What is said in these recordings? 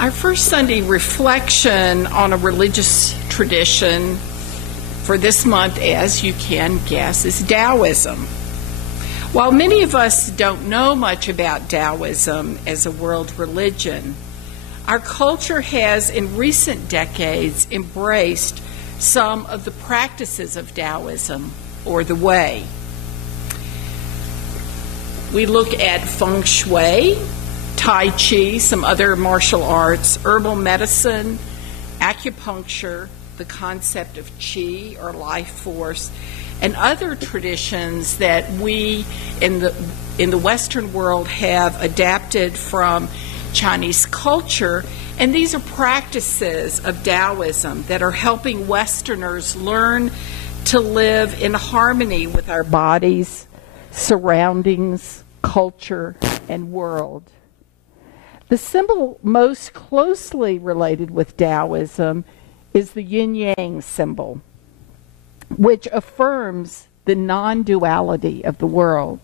Our first Sunday reflection on a religious tradition for this month, as you can guess, is Taoism. While many of us don't know much about Taoism as a world religion, our culture has in recent decades embraced some of the practices of Taoism, or the way. We look at feng shui, Tai Chi, some other martial arts, herbal medicine, acupuncture, the concept of Qi or life force, and other traditions that we in the Western world have adapted from Chinese culture. And these are practices of Taoism that are helping Westerners learn to live in harmony with our bodies, surroundings, culture, and world. The symbol most closely related with Taoism is the yin-yang symbol, which affirms the non-duality of the world.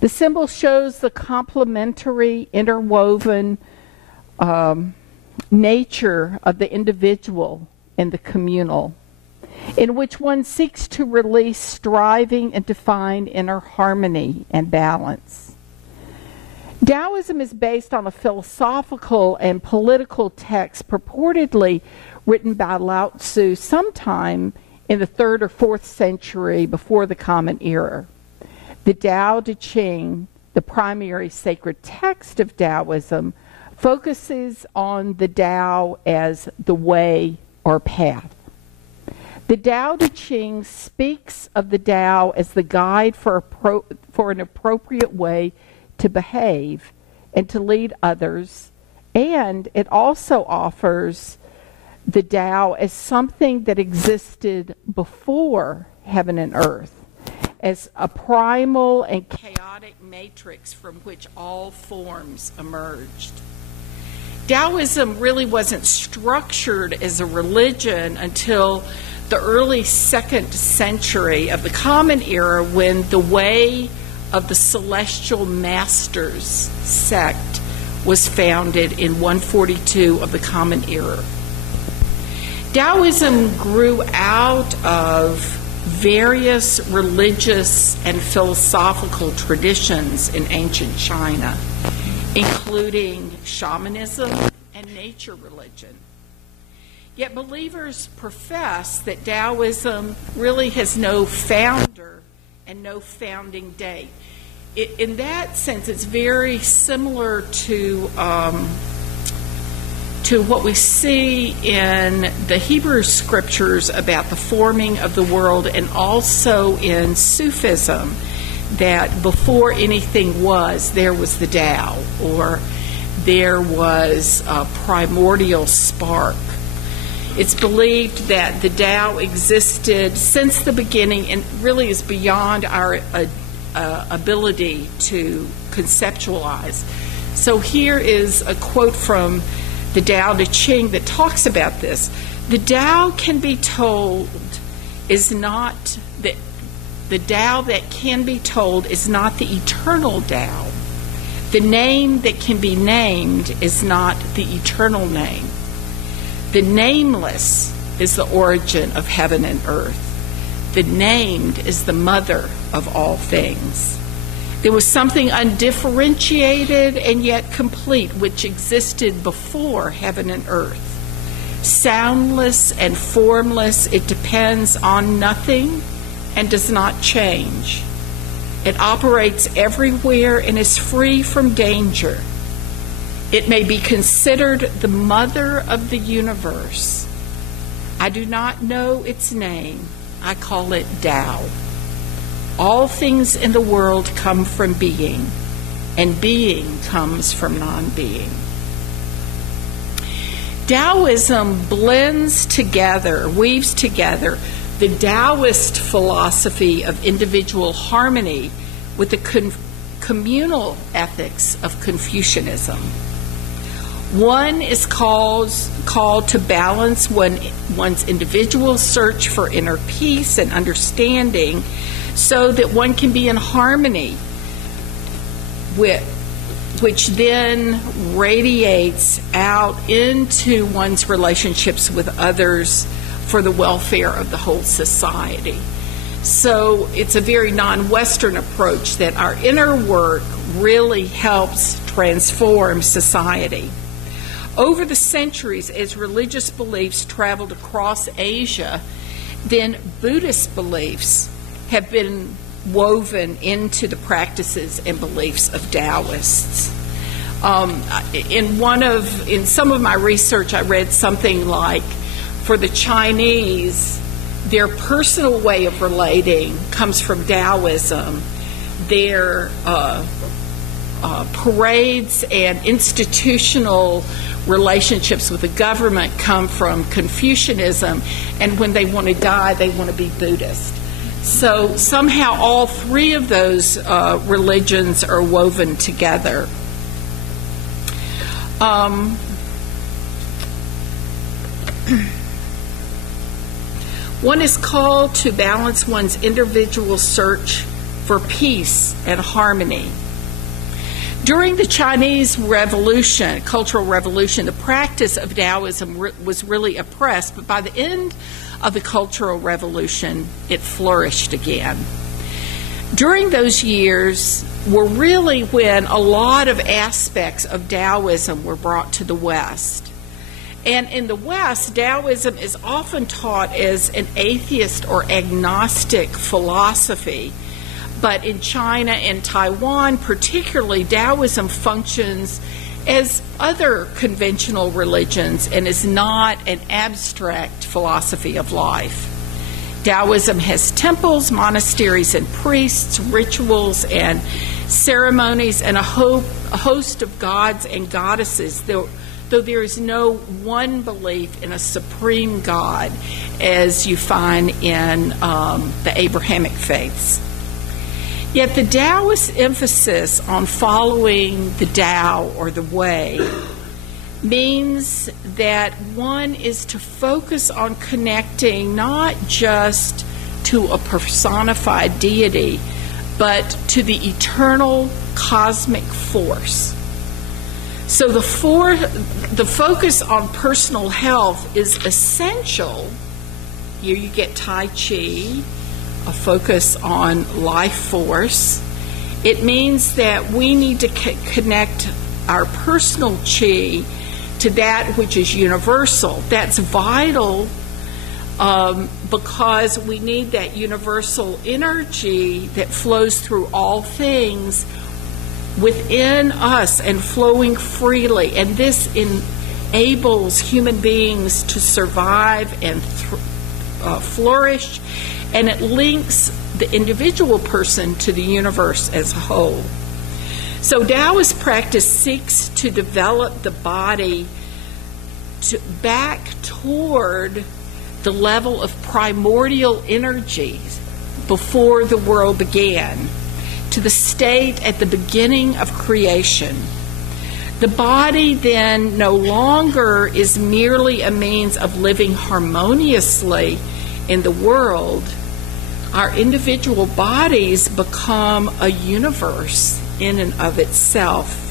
The symbol shows the complementary, interwoven nature of the individual and the communal, in which one seeks to release striving and to find inner harmony and balance. Taoism is based on a philosophical and political text purportedly written by Lao Tzu sometime in the 3rd or 4th century before the Common Era. The Tao Te Ching, the primary sacred text of Taoism, focuses on the Tao as the way or path. The Tao Te Ching speaks of the Tao as the guide for an appropriate way to behave and to lead others, and it also offers the Tao as something that existed before heaven and earth, as a primal and chaotic matrix from which all forms emerged. Taoism really wasn't structured as a religion until the early 2nd century of the Common Era, when the way of the Celestial Masters sect was founded in 142 of the Common Era. Taoism grew out of various religious and philosophical traditions in ancient China, including shamanism and nature religion. Yet believers profess that Taoism really has no founder and no founding date. In that sense, it's very similar to what we see in the Hebrew scriptures about the forming of the world, and also in Sufism, that before anything was, there was the Tao, or there was a primordial spark. It's believed that the Tao existed since the beginning and really is beyond our ability to conceptualize. So here is a quote from the Tao Te Ching that talks about this. The Tao can be told is not the Tao that can be told is not the eternal Tao. The name that can be named is not the eternal name. The nameless is the origin of heaven and earth. The named is the mother of all things. There was something undifferentiated and yet complete which existed before heaven and earth. Soundless and formless, it depends on nothing and does not change. It operates everywhere and is free from danger. It may be considered the mother of the universe. I do not know its name. I call it Tao. All things in the world come from being, and being comes from non-being. Taoism blends together, weaves together the Taoist philosophy of individual harmony with the communal ethics of Confucianism. One is called to balance one's individual search for inner peace and understanding so that one can be in harmony with which then radiates out into one's relationships with others for the welfare of the whole society. So it's a very non-Western approach that our inner work really helps transform society. Over the centuries, as religious beliefs traveled across Asia, then Buddhist beliefs have been woven into the practices and beliefs of Taoists. In some of my research, I read something like, for the Chinese, their personal way of relating comes from Taoism. Their parades and institutional relationships with the government come from Confucianism, and when they want to die, they want to be Buddhist. So somehow all three of those religions are woven together. One is called to balance one's individual search for peace and harmony. During the Chinese Revolution, Cultural Revolution, the practice of Taoism was really oppressed, but by the end of the Cultural Revolution, it flourished again. During those years were really when a lot of aspects of Taoism were brought to the West. And in the West, Taoism is often taught as an atheist or agnostic philosophy. But in China and Taiwan particularly, Taoism functions as other conventional religions and is not an abstract philosophy of life. Taoism has temples, monasteries, and priests, rituals and ceremonies, and a host of gods and goddesses, though there is no one belief in a supreme God as you find in the Abrahamic faiths. Yet the Taoist emphasis on following the Tao or the way means that one is to focus on connecting not just to a personified deity, but to the eternal cosmic force. So the focus on personal health is essential. Here you get Tai Chi, a focus on life force. It means that we need to connect our personal chi to that which is universal. That's vital because we need that universal energy that flows through all things within us and flowing freely. And this enables human beings to survive and flourish, and it links the individual person to the universe as a whole. So Taoist practice seeks to develop the body back toward the level of primordial energies before the world began, to the state at the beginning of creation. The body then no longer is merely a means of living harmoniously in the world. Our individual bodies become a universe in and of itself,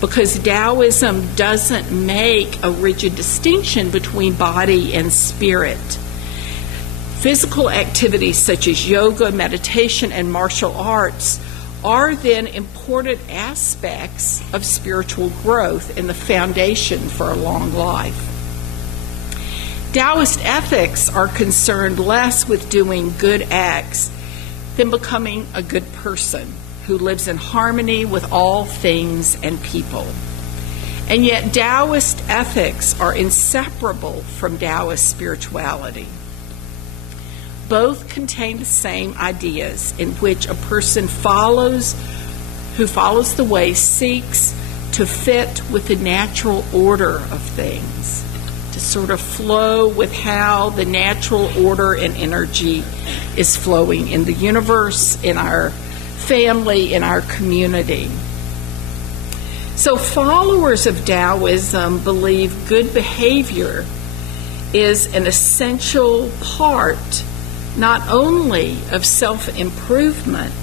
because Taoism doesn't make a rigid distinction between body and spirit. Physical activities such as yoga, meditation, and martial arts are then important aspects of spiritual growth and the foundation for a long life. Taoist ethics are concerned less with doing good acts than becoming a good person who lives in harmony with all things and people. And yet Taoist ethics are inseparable from Taoist spirituality. Both contain the same ideas in which a person who follows the way seeks to fit with the natural order of things, to sort of flow with how the natural order and energy is flowing in the universe, in our family, in our community. So followers of Taoism believe good behavior is an essential part not only of self-improvement,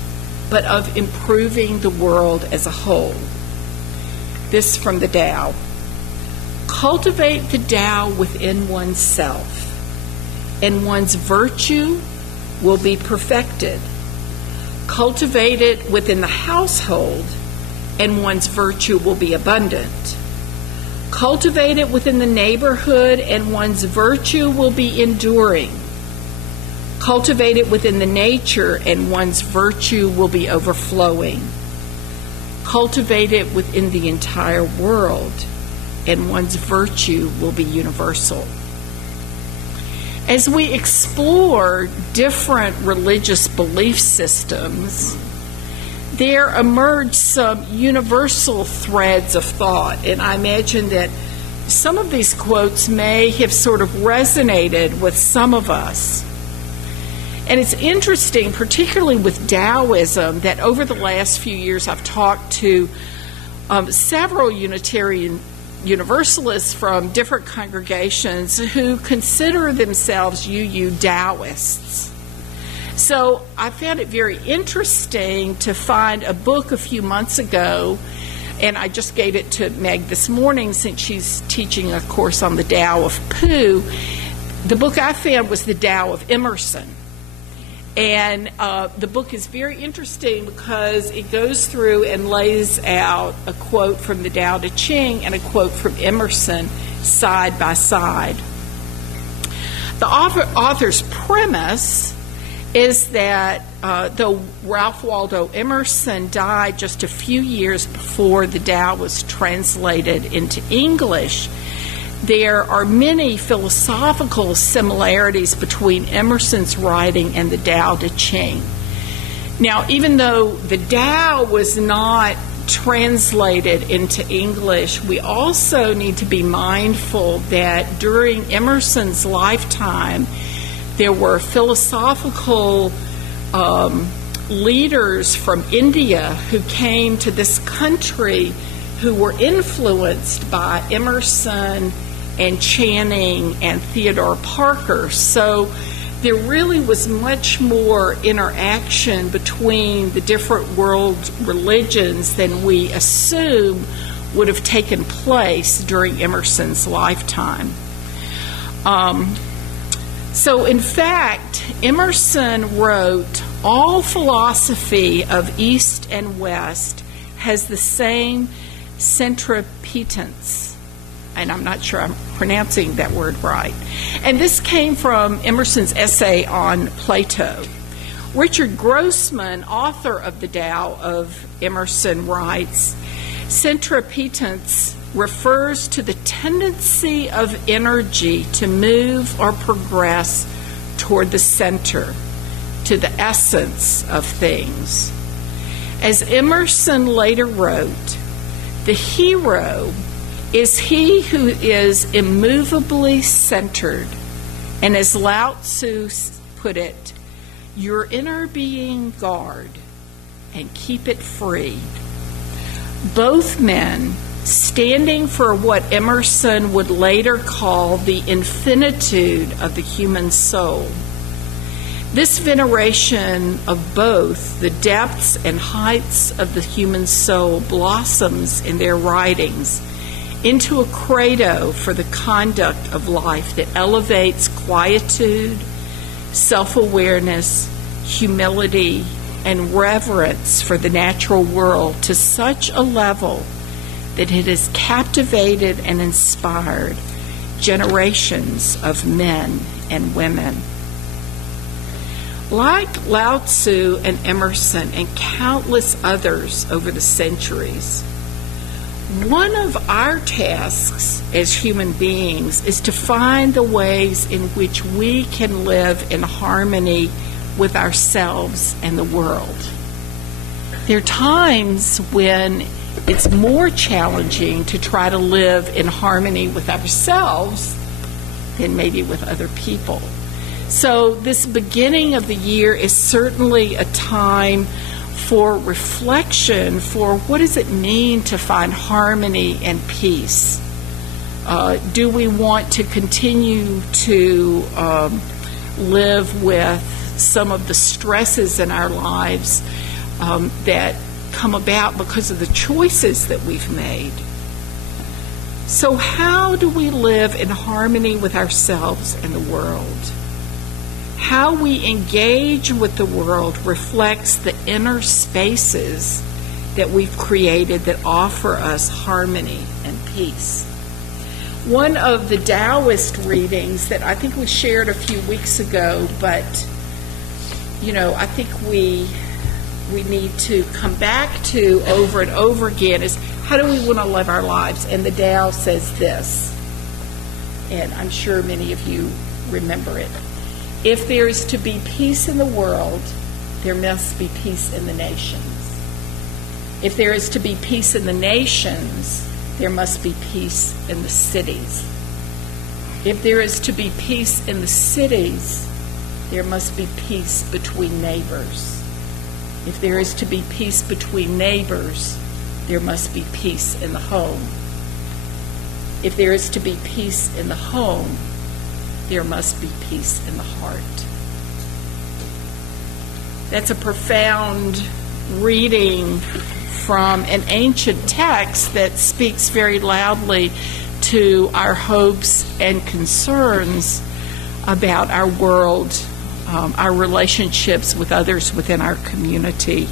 but of improving the world as a whole. this from the Tao. Cultivate the Tao within oneself, and one's virtue will be perfected. Cultivate it within the household, and one's virtue will be abundant. Cultivate it within the neighborhood, and one's virtue will be enduring. Cultivate it within the nature, and one's virtue will be overflowing. Cultivate it within the entire world, and one's virtue will be universal. As we explore different religious belief systems, there emerge some universal threads of thought, and I imagine that some of these quotes may have sort of resonated with some of us. And it's interesting, particularly with Taoism, that over the last few years I've talked to several Unitarian Universalists from different congregations who consider themselves UU Taoists. So I found it very interesting to find a book a few months ago, and I just gave it to Meg this morning since she's teaching a course on the Tao of Pooh. The book I found was the Tao of Emerson. And the book is very interesting because it goes through and lays out a quote from the Tao Te Ching and a quote from Emerson side by side. The author's premise is that though Ralph Waldo Emerson died just a few years before the Tao was translated into English, there are many philosophical similarities between Emerson's writing and the Tao Te Ching. Now, even though the Tao was not translated into English, we also need to be mindful that during Emerson's lifetime, there were philosophical leaders from India who came to this country who were influenced by Emerson and Channing and Theodore Parker. So there really was much more interaction between the different world religions than we assume would have taken place during Emerson's lifetime. So in fact, Emerson wrote, "All philosophy of East and West has the same centripetence." And I'm not sure I'm pronouncing that word right. And this came from Emerson's essay on Plato. Richard Grossman, author of the Tao of Emerson, writes, "Centripetence refers to the tendency of energy to move or progress toward the center, to the essence of things." As Emerson later wrote, "The hero is he who is immovably centered, and as Lao Tzu put it, your inner being guard and keep it freed." Both men standing for what Emerson would later call the infinitude of the human soul. This veneration of both the depths and heights of the human soul blossoms in their writings into a credo for the conduct of life that elevates quietude, self-awareness, humility, and reverence for the natural world to such a level that it has captivated and inspired generations of men and women. Like Lao Tzu and Emerson and countless others over the centuries, one of our tasks as human beings is to find the ways in which we can live in harmony with ourselves and the world. There are times when it's more challenging to try to live in harmony with ourselves than maybe with other people. So this beginning of the year is certainly a time for reflection for what does it mean to find harmony and peace. Do we want to continue to live with some of the stresses in our lives that come about because of the choices that we've made? So how do we live in harmony with ourselves and the world? How we engage with the world reflects the inner spaces that we've created that offer us harmony and peace. One of the Taoist readings that I think we shared a few weeks ago, but I think we need to come back to over and over again is, how do we want to live our lives? And the Tao says this, and I'm sure many of you remember it. If there is to be peace in the world, there must be peace in the nations. If there is to be peace in the nations, there must be peace in the cities. If there is to be peace in the cities, there must be peace between neighbors. If there is to be peace between neighbors, there must be peace in the home. If there is to be peace in the home, there must be peace in the heart. That's a profound reading from an ancient text that speaks very loudly to our hopes and concerns about our world, our relationships with others within our community,